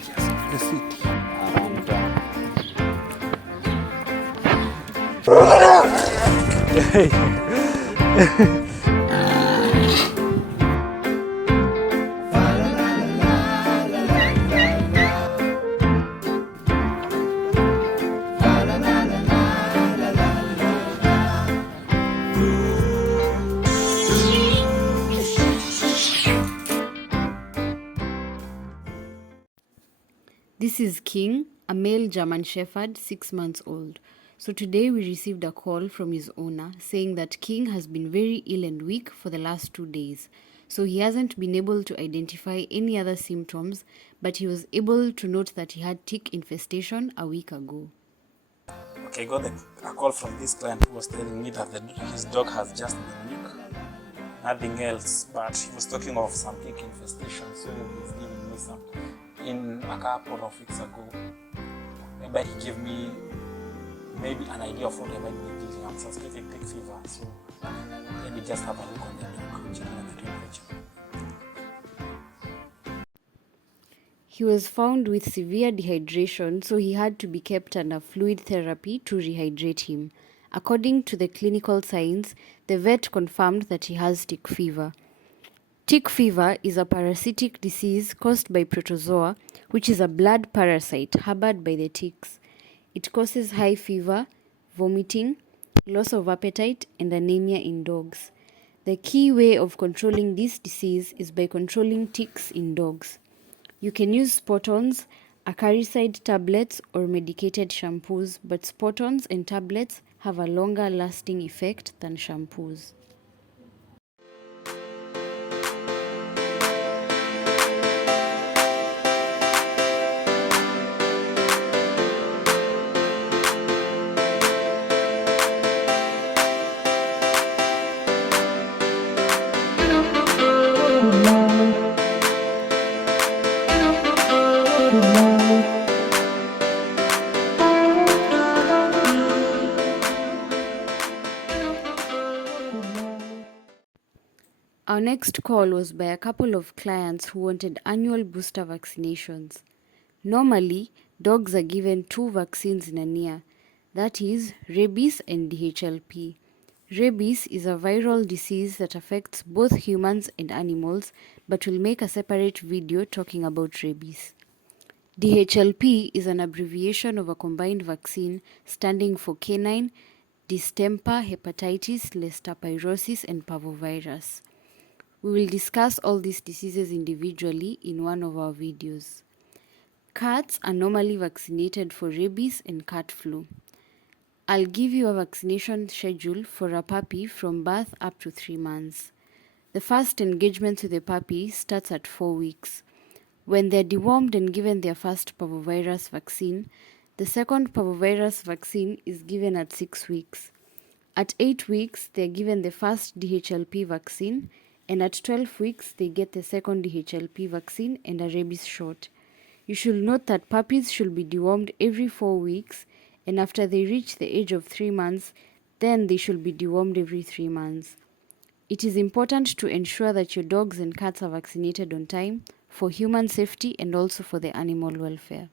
dangerous of the city. This is King, a male German Shepherd, 6 months old. So today we received a call from his owner saying that King has been very ill and weak for the last 2 days. So he hasn't been able to identify any other symptoms, but he was able to note that he had tick infestation a week ago. Okay, got a call from this client who was telling me that his dog has just been weak. Nothing else, but he was talking of some tick infestation, so he's giving me some. In a couple of weeks ago, maybe he gave me an idea of what I might be dealing. I'm suspecting tick fever, so let me just have a look on the dog, checking on the temperature. He was found with severe dehydration, so he had to be kept under fluid therapy to rehydrate him. According to the clinical signs, the vet confirmed that he has tick fever. Tick fever is a parasitic disease caused by protozoa, which is a blood parasite harbored by the ticks. It causes high fever, vomiting, loss of appetite, and anemia in dogs. The key way of controlling this disease is by controlling ticks in dogs. You can use spot-ons, acaricide tablets, or medicated shampoos, but spot-ons and tablets have a longer lasting effect than shampoos. Our next call was by a couple of clients who wanted annual booster vaccinations. Normally, dogs are given 2 vaccines in a year, that is, rabies and DHLP. Rabies is a viral disease that affects both humans and animals, but we'll make a separate video talking about rabies. DHLP is an abbreviation of a combined vaccine standing for canine, distemper, hepatitis, listerpyrosis, and parvovirus. We will discuss all these diseases individually in one of our videos. Cats are normally vaccinated for rabies and cat flu. I'll give you a vaccination schedule for a puppy from birth up to 3 months. The first engagement with the puppy starts at 4 weeks. When they're dewormed and given their first parvovirus vaccine, the second parvovirus vaccine is given at 6 weeks. At 8 weeks, they're given the first DHLP vaccine, and at 12 weeks, they get the second DHLP vaccine and a rabies shot. You should note that puppies should be dewormed every 4 weeks, and after they reach the age of 3 months, then they should be dewormed every 3 months. It is important to ensure that your dogs and cats are vaccinated on time for human safety and also for the animal welfare.